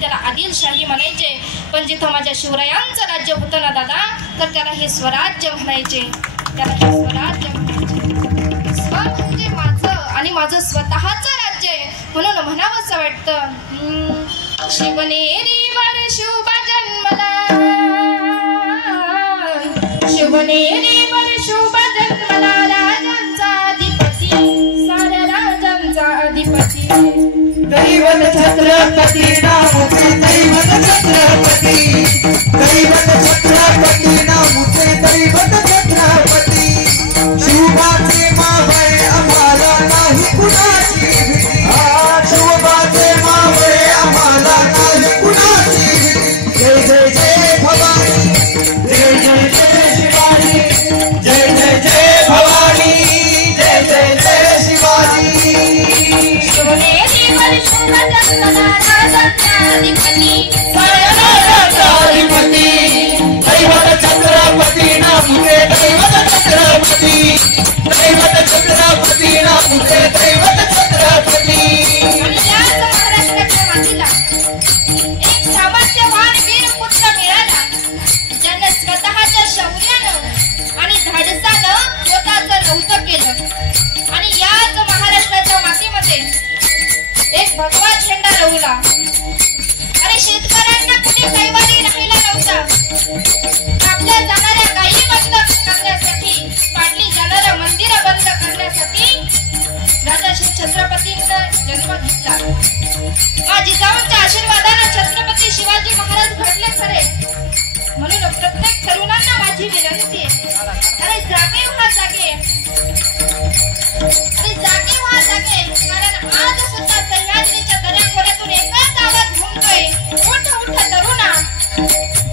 त्याला आदिलशाही म्हणायचे, पण जिथं माझ्या शिवरायांचं राज्य होतं ना दादा, तर त्याला हे स्वराज्य म्हणायचे, त्याला हे स्वराज्य म्हणायचे. स्व म्हणजे माझं आणि माझं स्वतःचं राज्य आहे म्हणून म्हणावंसं वाटतं. शिवनेरीवर शुभ जन्मला, शिवनेरीवर शुभ जन्मला, राजांचा अधिपती, साऱ्या राजांचा अधिपती. दैवत छत्रपती नामुचे दैवत छत्रपती, दैवत छत्रपती नामुचे दैवत छत्रपती. शिवबाचे मावळे आम्हाला नाही कुणाची भीती, शिवबाचे मावळे आम्हाला नाही कुणाची भीती. जय जय जय भवानी, जय जय जय शिवाजी, जय जय जय भवानी, जय जय जय शिवाजी. शिवनेरीवर शुभ जन्मला, राजांचा अधिपती, दैवत छत्रपती नामुचे दैवत छत्रपती, दैवत छत्रपती नामुचे दैवत छत्रपती. आणि याच महाराष्ट्राच्या मातीला एक सामर्थ्यवान वीर पुत्र मिळाला, ज्याने स्वतःच्या शौर्यानं आणि धाडसानं स्वतःचं नौतं केलं. आणि याच महाराष्ट्राच्या मातीमध्ये एक भगवा झेंडा रोवला. आणि शेतकऱ्यांना कुठे कैवारी राहिला नव्हता. कापल्या जाणाऱ्या गायी बंद करण्यासाठी, पाडली जाणाऱ्या मंदिरं बंद करण्यासाठी राजा छत्रपतींचा जन्म घेतला. जिजाऊंच्या आशीर्वादाने छत्रपती शिवाजी महाराज घडले खरे. म्हणून प्रत्येक तरुणांना माझी विनंती आहे, अरे जागे व्हा जागे, अरे जागे व्हा जागे. कारण आज सुद्धा सह्याद्रीच्या दऱ्याखोऱ्यातून एकच आवाज घुमतोय, उठ उठ तरुणा,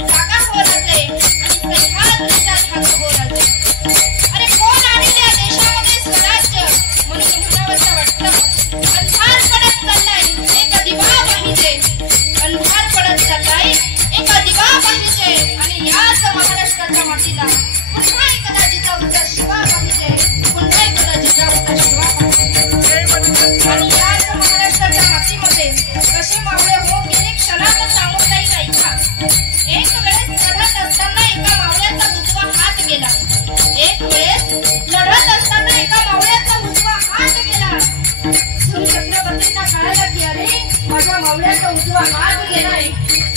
जागा हो राजे आणि सह्याद्रीचा धाक हो राजे. अरे कोण आणले या देशामध्ये स्वराज्य, म्हणून म्हणावंसं वाटतं. अंधार पडत चाललाय, एक दिवा पाहिजे, अंधार पडत चाललाय, एक दिवा पाहिजे. आणि याच महाराष्ट्राच्या मातीला पुन्हा एकदा जिजाऊचा शिवा पाहिजे, पुन्हा एकदा जिजाऊचा शिवा पाहिजे. आणि याच महाराष्ट्राच्या मातीमध्ये कसे मावळे होऊन गेले क्षणात सांगून जाईल ऐका. एक वेळेस लढत असताना एका मावळ्याचा उजवा हात गेला, एक वेळेस लढत असताना एका मावळ्याचा उजवा हात गेला. छत्रपतींना कळालं की अरे माझ्या मावळ्याचा उजवा हात गेलाय.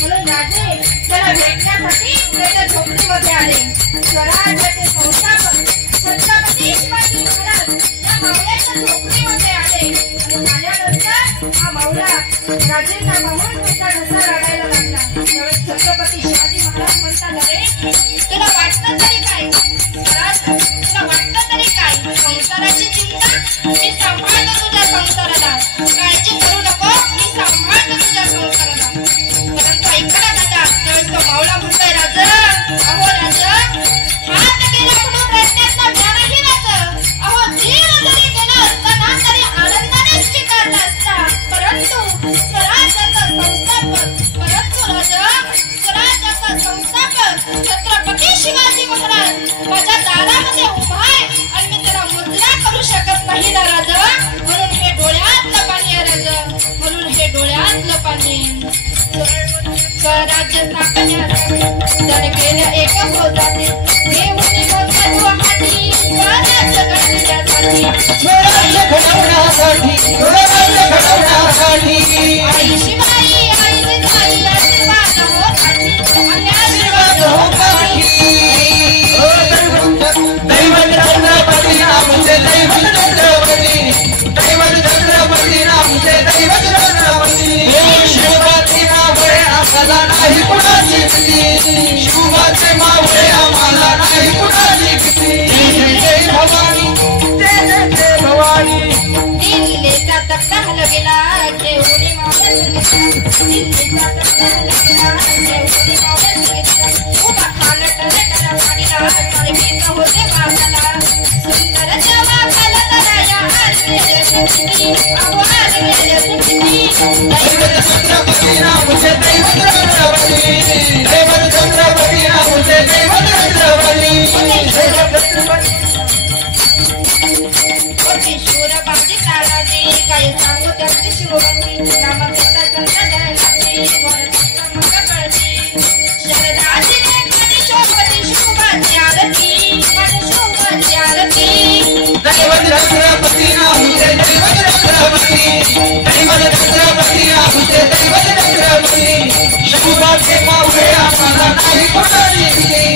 म्हणून राजे त्याला भेटण्यासाठी त्याच्या झोपडीमध्ये आले. स्वराज्याचे संस्थापक छत्रपती शिवाजी महाराज या मावळ्याच्या झोपडीमध्ये आले. आणि आल्यानंतर हा मावळा राजेंना पाहून त्याचा घसा रडायला लागला. त्यावेळेस छत्रपती शिवाजी महाराज म्हणतात, अरे तुला वाटतं तरी काय स्वराज, तुला वाटतं तरी काय, संसाराची चिंता मी सांभाळतो तुझ्या संसाराला, काळजी करू नको, मी सांभाळतो तुझ्या संसाराला. परंतु ऐका ना दादा, त्यावेळेस तो मावळा म्हणतोय, राजा अहो राजा, हात गेला म्हणून रडण्याचा म्या नाही राजा. अहो जीव जरी गेला असता ना तरी आनंदाने स्वीकारला असता. परंतु स्वराज्याचा संस्थापक, परंतु राजा स्वराज्याचा संस्थापक छत्रपती शिवाजी महाराज माझ्या दारामध्ये उभा आहे आणि मी त्याला मुजरा करू शकत नाही ना राजा. म्हणून हे डोळ्यातलं पाणी आहे राजा, म्हणून हे डोळ्यातलं पाणी. स्वराज्य स्थापण्यासाठी त्याने केलं एक होताते, हे होते महत्त्व हाती, स्वराज्य घडविण्यासाठी, स्वराज्य घडवण्यासाठी, स्वराज्य घडवण्यासाठी. आई शिवाई आई जिजाई आशीर्वाद हो काठी, आणि आशीर्वाद हो काठी. दैवत छत्रपती नामुचे दैवत छत्रपती, दैवत छत्रपती नामुचे दैवत छत्रपती. शिवबाचे मावळे आम्हाला नाही कुणाची भीती, शिवबाचे मावळे आम्हाला नाही कुणाची भीती. जय जय भवानी, जय जय जय भवानी. दिल्लीचा तख्ता हलविला घेऊन मावळे दिल्लीचा तख्ता हलविला घेऊन मावळे उभा खालट लेकरा पाणीला चालवीत होते बाबाला. सुंदर जेव्हा खाला तराया आले किती, अहो आले किती. दैवत छत्रपती नामुचे दैवत छत्रपती, दैवत छत्रपती नामुचे दैवत छत्रपती. शूर बाजी तानाजी काय सांगू त्यांची शिवभक्ती, नाम घेता संत जय छत्रपती दैवत छत्रपती आमचे दैवत छत्रपती शंभूचे मावळे आम्हाला नाही कोणाची भीती